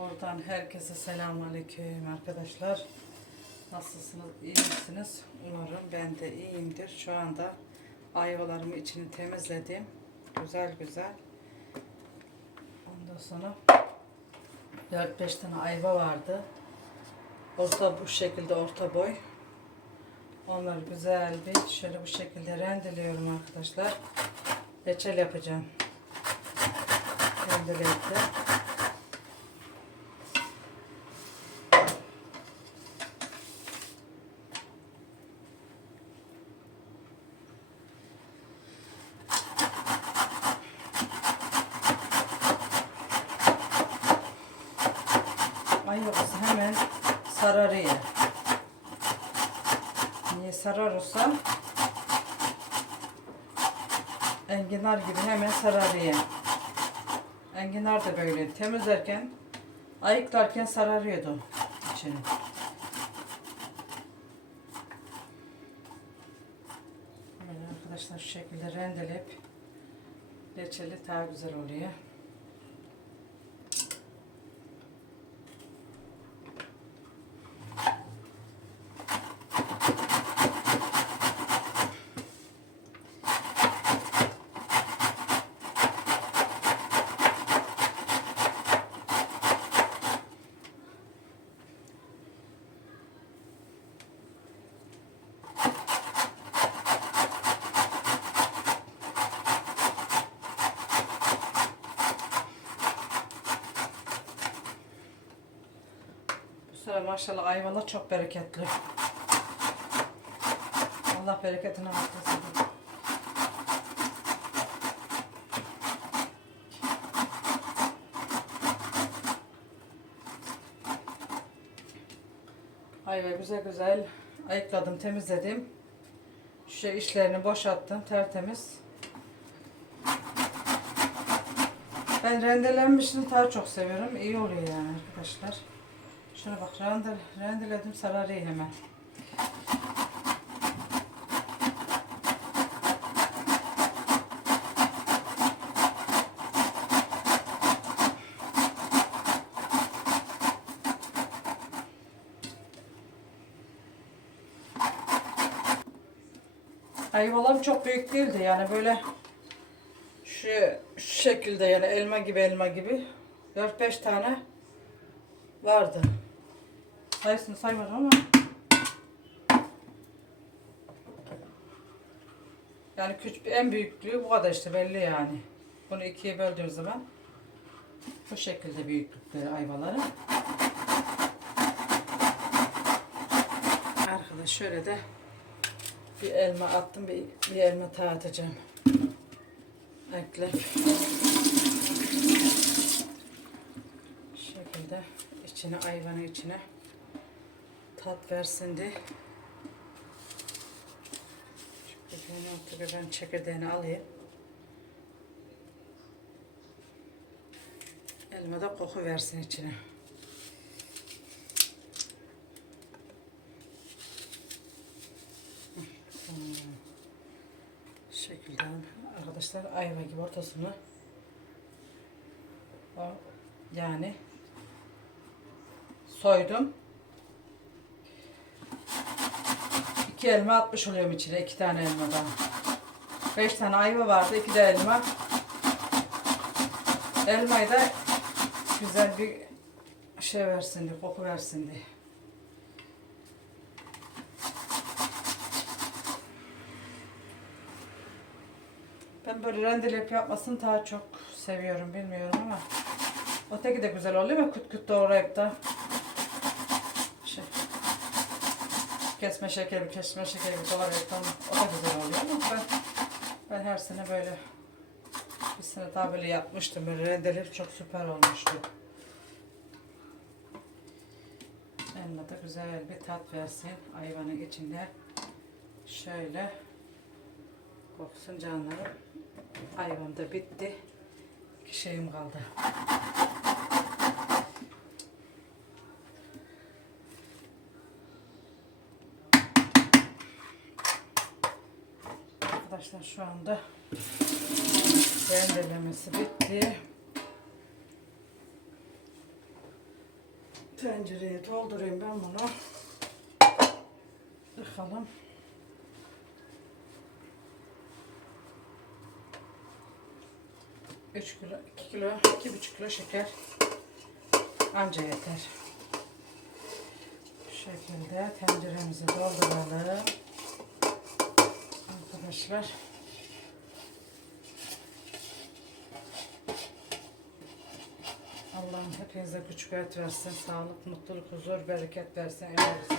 Buradan herkese selamünaleyküm arkadaşlar. Nasılsınız? İyi misiniz? Umarım ben de iyiyimdir. Şu anda ayvalarımı içini temizledim. Güzel güzel. Ondan sonra 4-5 tane ayva vardı. Orta bu şekilde orta boy. Onları güzel bir şöyle bu şekilde rendeliyorum arkadaşlar. Reçel yapacağım. Rendeleyip de. Ayvası hemen sararıyor. Niye sararırsa enginar gibi hemen sararıyor. Enginar da böyle temizlerken ayıklarken sararıyordu içini. Böyle arkadaşlar şu şekilde rendeleyip reçeli daha güzel oluyor. Sıra maşallah ayvalar çok bereketli. Allah bereketini artırsın. Ayva güzel güzel ayıkladım, temizledim. Şu şey işlerini boşalttım, tertemiz. Ben rendelenmişini daha çok seviyorum. İyi oluyor yani arkadaşlar. Şuna bak rende, rendeledim sararıyor hemen. Ayvalarım çok büyük değildi yani böyle şu, şu şekilde yani elma gibi elma gibi 4-5 tane vardı. Sayısını saymadım ama yani küçük en büyüklüğü bu kadar işte belli yani. Bunu ikiye böldüğüm zaman bu şekilde büyüklükleri ayvaları. Arkadaş şöyle de bir elma attım bir, bir elma daha atacağım. Eklep. Şu şekilde içine ayvanın içine tat versin diye. Şöyle ben ben çekirdeğini alayım. Elma da koku versin içine. Şu şekilde arkadaşlar ayva gibi ortasını yani soydum. İki elma atmış oluyorum içine. iki tane elmadan. Beş tane ayva vardı. iki de elma. Elmayı da güzel bir şey versin diye, koku versin diye. Ben böyle rendeleyip yapmasını daha çok seviyorum bilmiyorum ama öteki de güzel oluyor mu küt küt doğrayıp da şey, kesme şekeri kesme şekeri da o da güzel oluyor ama ben, ben her sene böyle bir sene daha böyle yapmıştım böyle rendeleyip çok süper olmuştu. Elma da güzel bir tat versin ayvanın içinde şöyle koksun canlarım. Ayvan da bitti. İki şeyim kaldı. Arkadaşlar şu anda rendelemesi bitti. Tencereye doldurayım ben bunu. Bakalım. Üç kilo, iki kilo, iki buçuk kilo şeker anca yeter. Bu şekilde tenceremizi dolduralım. Arkadaşlar. Allah'ım hepinize güç kuvvet versin. Sağlık, mutluluk, huzur, bereket versin evinize.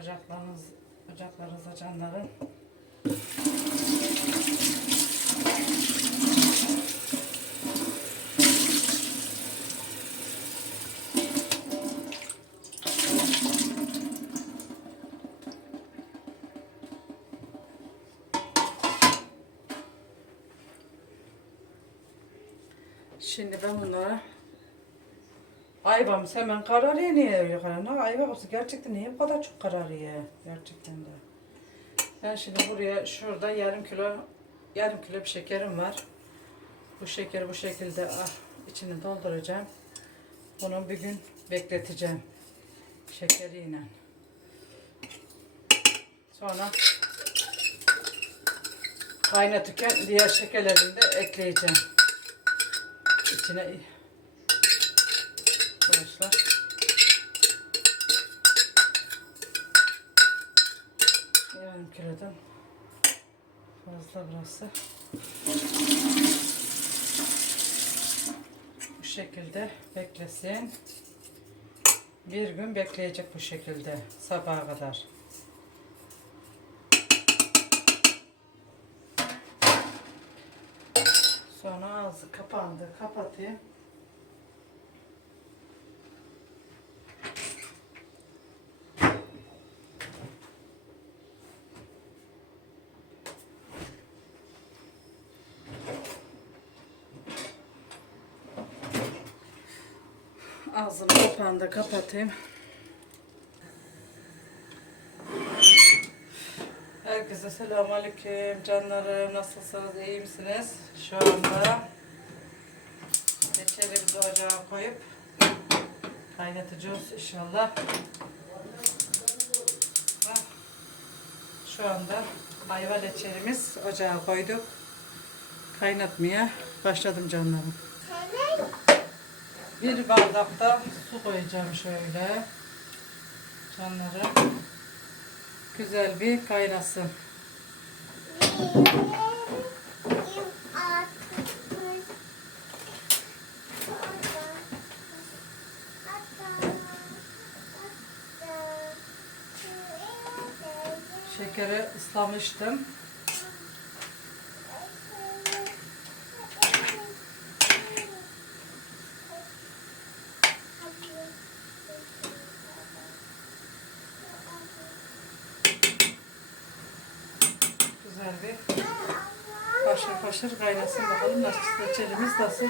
Ocaklarınız, ocaklarınıza canların. Şimdi ben bunlara Ayvamız hemen kararıyor niye öyle kararıyor? Ayvamız gerçekten niye bu kadar çok kararıyor? Gerçekten de. Ben şimdi buraya şurada yarım kilo yarım kilo bir şekerim var. Bu şekeri bu şekilde ah, içine dolduracağım. Bunu bir gün bekleteceğim. Şekeriyle. Sonra kaynatırken diğer şekerlerini de ekleyeceğim. İçine arkadaşlar. Yarım kilodan fazla burası. Bu şekilde beklesin. Bir gün bekleyecek bu şekilde sabaha kadar. Sonra ağzı kapandı. Kapatayım. Ağzını kapandı. Kapatayım. Herkese selamünaleyküm canlarım. Nasılsınız? iyi misiniz? Şu anda reçelimizi ocağa koyup kaynatacağız inşallah. Hah. Şu anda ayva reçelimiz ocağa koyduk. Kaynatmaya başladım canlarım. Bir bardakta su koyacağım şöyle. Canlarım. Güzel bir kaynasın. Şekeri ıslamıştım. Güzel bir faşır faşır kaynasın bakalım nasıl reçelimiz nasıl.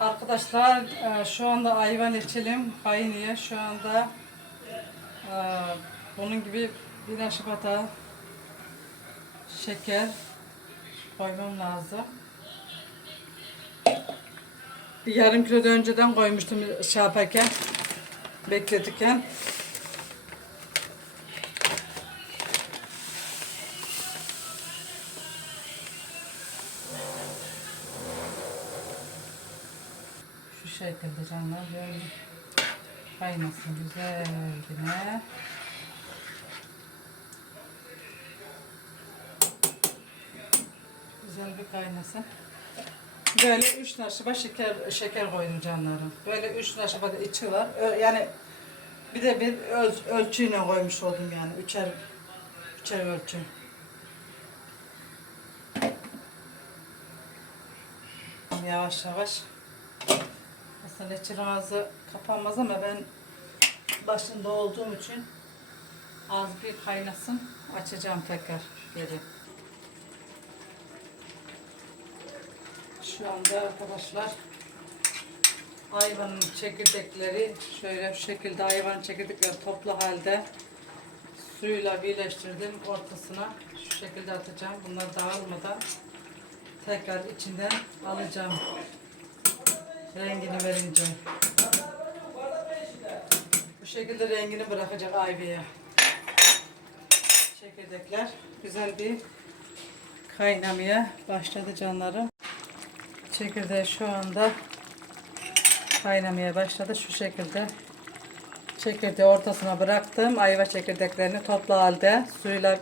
Arkadaşlar e, şu anda ayvan reçelim kaynıyor. Şu anda e, bunun gibi bir aşı batağı şeker koymam lazım. Bir yarım kilo da önceden koymuştum şey yaparken, bekletirken. Şu şekilde canlar böyle kaynasın güzel yine. Güzel bir kaynasın. Böyle üç naşıba şeker şeker koydum canlarım. Böyle üç naşıba da içi var. Ö- Yani bir de bir öl, ölçüyle koymuş oldum yani. Üçer, üçer ölçü. Yavaş yavaş. Aslında leçin ağzı kapanmaz ama ben başında olduğum için az bir kaynasın. Açacağım tekrar geri. Şu anda arkadaşlar hayvanın çekirdekleri şöyle şu şekilde hayvanın çekirdekleri toplu halde suyla birleştirdim ortasına şu şekilde atacağım. Bunlar dağılmadan tekrar içinden alacağım. Rengini verince. Bu şekilde rengini bırakacak ayvaya. Çekirdekler güzel bir kaynamaya başladı canlarım. Çekirdeği şu anda kaynamaya başladı. Şu şekilde çekirdeği ortasına bıraktım. Ayva çekirdeklerini toplu halde suyla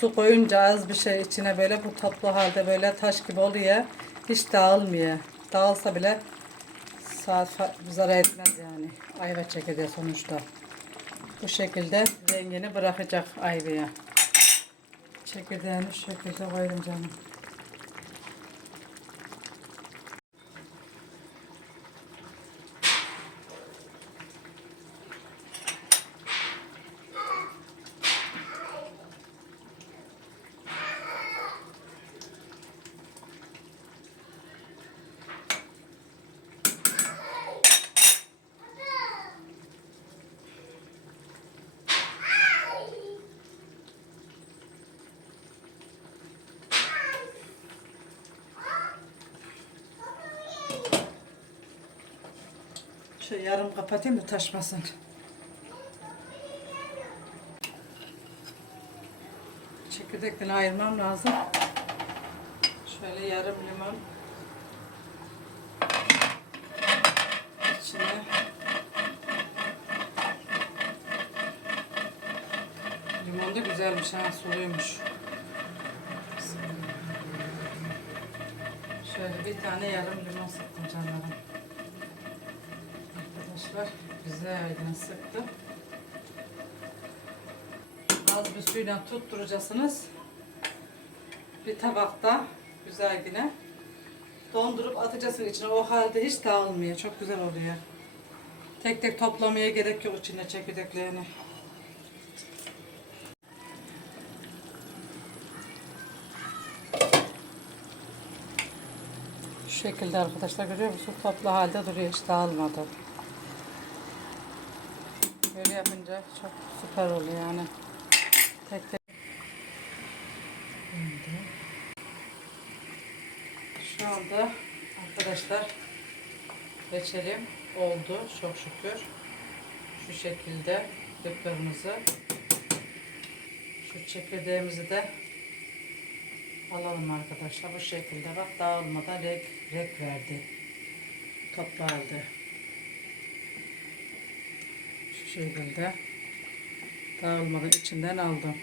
su koyunca az bir şey içine böyle bu toplu halde böyle taş gibi oluyor. Hiç dağılmıyor. Dağılsa bile zarar etmez yani. Ayva çekirdeği sonuçta. Bu şekilde rengini bırakacak ayvaya. Çekirdeğini şu şekilde koydum canım. Şöyle yarım kapatayım da taşmasın. Çekirdekten ayırmam lazım. Şöyle yarım limon. İçine Limon da güzelmiş ha, suluymuş. Şöyle bir tane yarım limon sıktım canlarım. Arkadaşlar güzelce sıktım. Az bir suyla tutturacaksınız. Bir tabakta güzel yine dondurup atacaksınız içine. O halde hiç dağılmıyor. Çok güzel oluyor. Tek tek toplamaya gerek yok içine çekirdeklerini. Şu şekilde arkadaşlar görüyor musunuz? Toplu halde duruyor. Hiç dağılmadı. Yapınca çok süper oluyor yani. Tek tek. Şimdi. Şu anda arkadaşlar reçelim oldu çok şükür. Şu şekilde kırmızı. Şu çekirdeğimizi de alalım arkadaşlar. Bu şekilde bak dağılmadan renk, renk verdi. Toplu halde. Şu şekilde dağılmadan içinden aldım.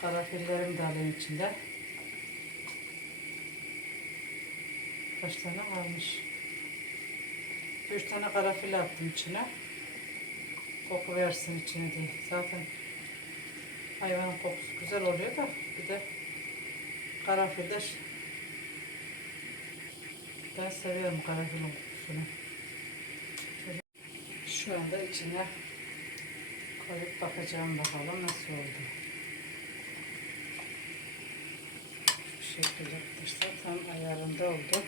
Karanfillerimi de alayım içinde. Kaç tane varmış? Üç tane karanfil attım içine. Koku versin içine diye. Zaten hayvanın kokusu güzel oluyor da bir de karanfil de ben seviyorum karanfilin kokusunu. Şu anda içine koyup bakacağım bakalım nasıl oldu. Şu şekilde arkadaşlar tam ayarında oldu.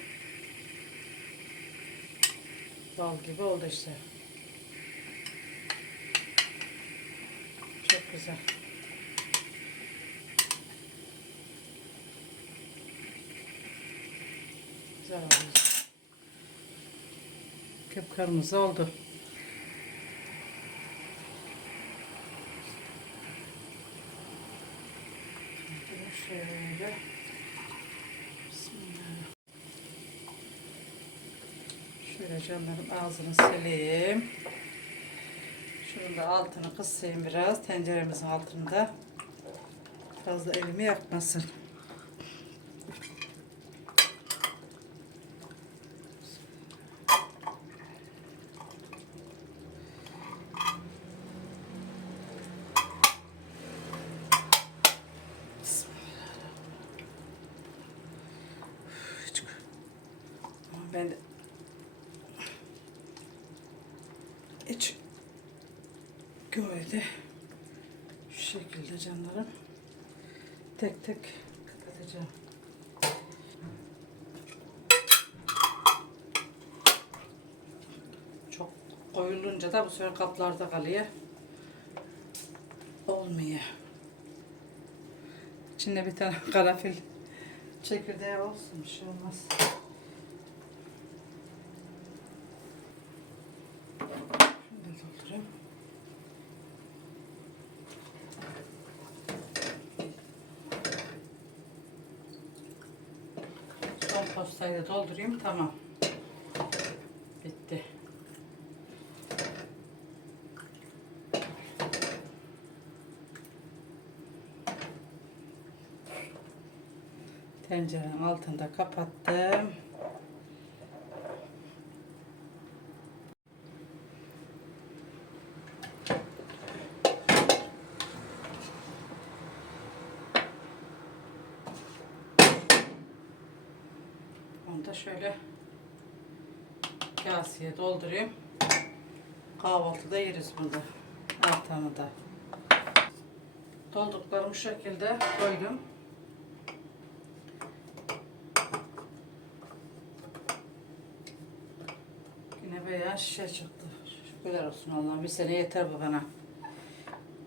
Bal gibi oldu işte. Çok güzel. Güzel oldu. Kıpkırmızı oldu. Şöyle. Bismillah. Şöyle canlarım ağzını sileyim. Şunun da altını kısayım biraz. Tenceremizin altında. Fazla elimi yakmasın. Ben de hiç böyle şu şekilde canlarım tek tek kapatacağım. Çok koyulunca da bu sefer kaplarda kalıyor. olmuyor. İçinde bir tane karanfil çekirdeği olsun bir şey olmaz. Şunu da doldurayım. Son postayı da doldurayım tamam. Bitti. Tencerenin altında kapattım. Da şöyle kaseye doldurayım. Kahvaltıda yeriz burada. Artanı da. Dolduklarımı şu şekilde koydum. Yine beyaz şişe çıktı. Şükürler olsun Allah'ım. Bir sene yeter bu bana.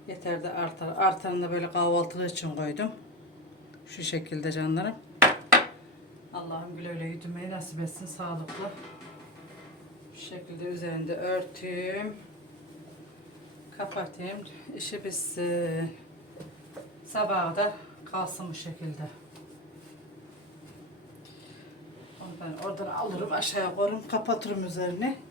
Yeter de artar. Artanı da böyle kahvaltılı için koydum. Şu şekilde canlarım. Allah'ım güle güle yutmayı nasip etsin sağlıklı. Şu şekilde üzerinde örteyim. Kapatayım. İşi bitsin. Sabaha da kalsın bu şekilde. Onu ben oradan alırım aşağıya koyarım kapatırım üzerini. Tamam.